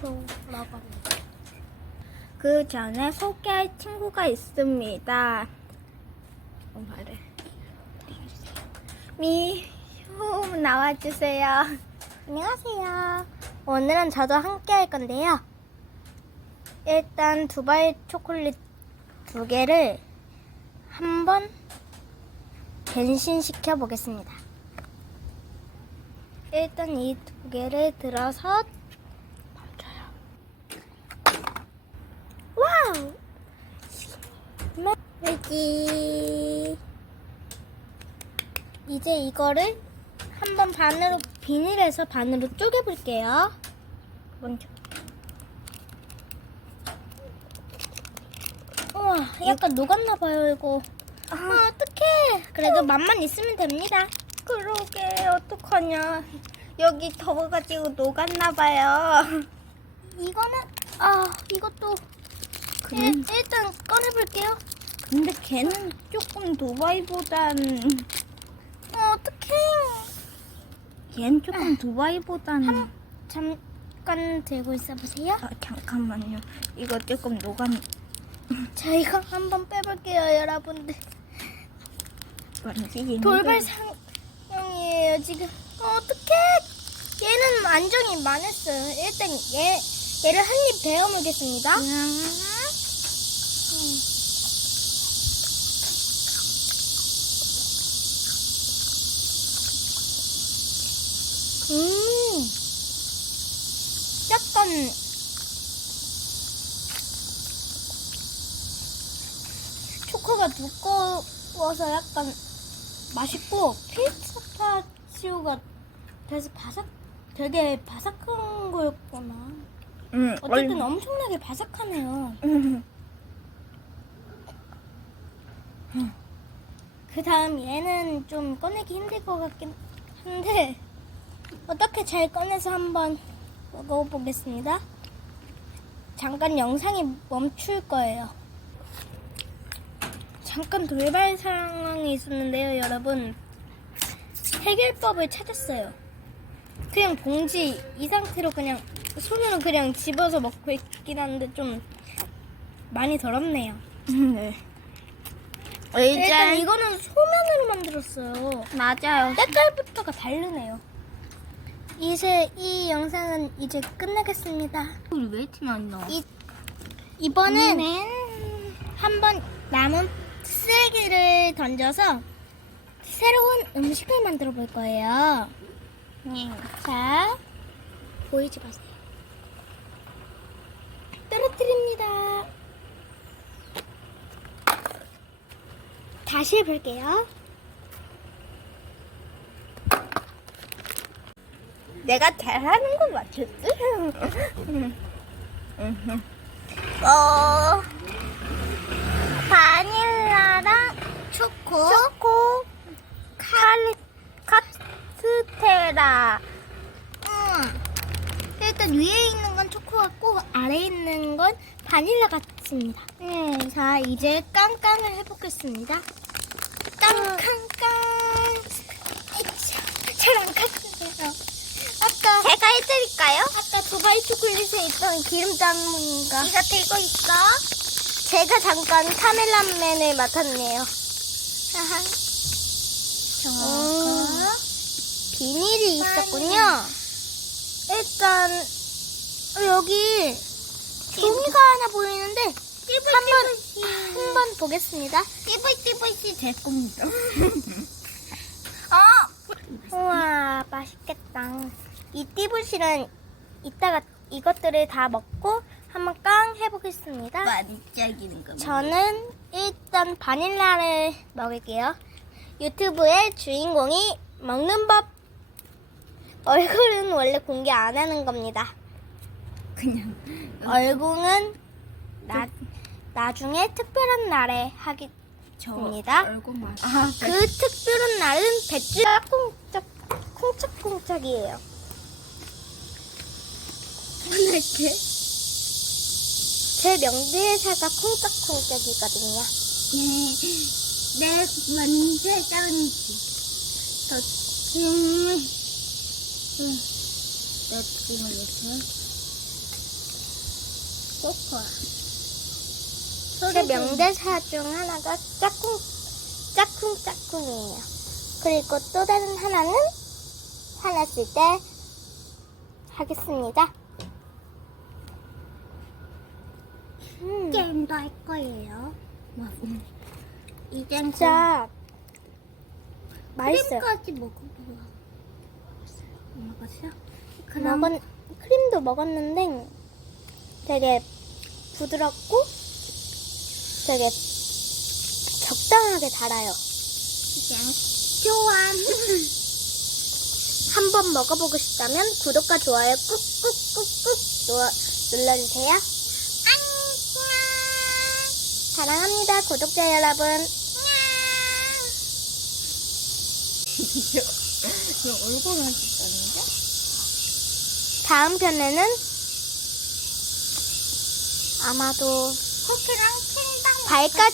소소라고 합니다. 그 전에 소개할 친구가 있습니다. 어, 말해. 미호 나와주세요. 안녕하세요. 오늘은 저도 함께 할 건데요. 일단 두바이 초콜릿 두 개를 한번 변신시켜 보겠습니다. 일단 이 두 개를 들어서 멈춰요. 와우! 여기 이제 이거를 한번 반으로 비닐에서 반으로 쪼개볼게요. 먼저. 우와, 약간 녹았나봐요, 이거. 아, 어떡해. 그래도 맛만 있으면 됩니다. 그러게, 어떡하냐. 여기 더워가지고 녹았나봐요. 이거는, 아, 이것도. 일, 일단 꺼내볼게요. 근데 걔는 조금 두바이보단. 어, 어떡해. 얘는 조금 두바이보다는 한, 잠깐 들고 있어보세요. 아, 잠깐만요. 이거 조금 녹았. 자, 이거 한번 빼볼게요, 여러분들. 완전히 돌발 상황이에요 지금 어, 어떡해 얘는 안정이 많았어요 일단 얘 얘를 한 입 베어 물겠습니다 음 약간 초코가 두꺼워서 약간 맛있고 피스타치오가 되게 바삭 되게 바삭한 거였구나. 응. 어쨌든 엄청나게 바삭하네요. 음. 그 다음 얘는 좀 꺼내기 힘들 것 같긴 한데 어떻게 잘 꺼내서 한번 먹어보겠습니다. 잠깐 영상이 멈출 거예요. 잠깐 돌발 상황이 있었는데요, 여러분. 해결법을 찾았어요. 그냥 봉지 이 상태로 그냥 손으로 그냥 집어서 먹고 있긴 한데 좀 많이 더럽네요. 네. 일단 이거는 소면으로 만들었어요. 맞아요. 색깔부터가 다르네요. 이제 이 영상은 이제 끝내겠습니다. 우리 왜 이렇게 많이 나와? 이 이번엔 한번 남은 쓰레기를 던져서 새로운 음식을 만들어 볼 거예요. 네. 자, 보이지 마세요. 떨어뜨립니다. 다시 해볼게요. 내가 잘하는 거 맞췄지? 어, 바닐라랑 초코, 초코, 칼, 카스테라. 음. 일단 위에 있는 건 초코 같고 아래에 있는 건 바닐라 같습니다. 네, 자 이제 깡깡을 해보겠습니다. 깡깡깡. 저랑 깡깡해요. 아까 제가 해드릴까요? 아까 두바이 초콜릿에 있던 기름 장문가 이거 들고 있어. 제가 잠깐 카멜라맨을 맡았네요. 하하. 음, 비닐이 있었군요. 일단 어, 여기 종이가 하나 보이는데 한번 한번 보겠습니다. 띠부띠부씨 될 겁니다. 어! 우와 맛있겠다. 이 띠부실은 이따가 이것들을 다 먹고 한번 깡 해보겠습니다. 반짝이는 거. 저는 일단 바닐라를 먹을게요. 유튜브의 주인공이 먹는 법. 얼굴은 원래 공개 안 하는 겁니다. 그냥 얼굴은 나, 나중에 특별한 날에 하겠습니다. 얼굴만. 아, 그 특별한 날은 배추가 콩짝, 콩짝콩짝이에요. 이렇게. 제 명대사가 콩짝콩짝이거든요. 내 먼저 짠지. 더 찜을. 내 찜을 이렇게. 코코아. 제 명대사 중 하나가 짝꿍, 짝꿍, 짝꿍이에요. 그리고 또 다른 하나는 화났을 때 하겠습니다. 음, 게임도 할 거예요. 뭐, 이젠 진짜 맛있어요. 크림까지 먹어보고. 먹었어? 그럼 먹은, 크림도 먹었는데 되게 부드럽고 되게 적당하게 달아요. 그냥 좋아. 한번 먹어보고 싶다면 구독과 좋아요 꾹꾹꾹꾹 누- 눌러주세요. 안녕. 사랑합니다, 구독자 여러분. 다음 편에는 아마도 쿠키랑 발까지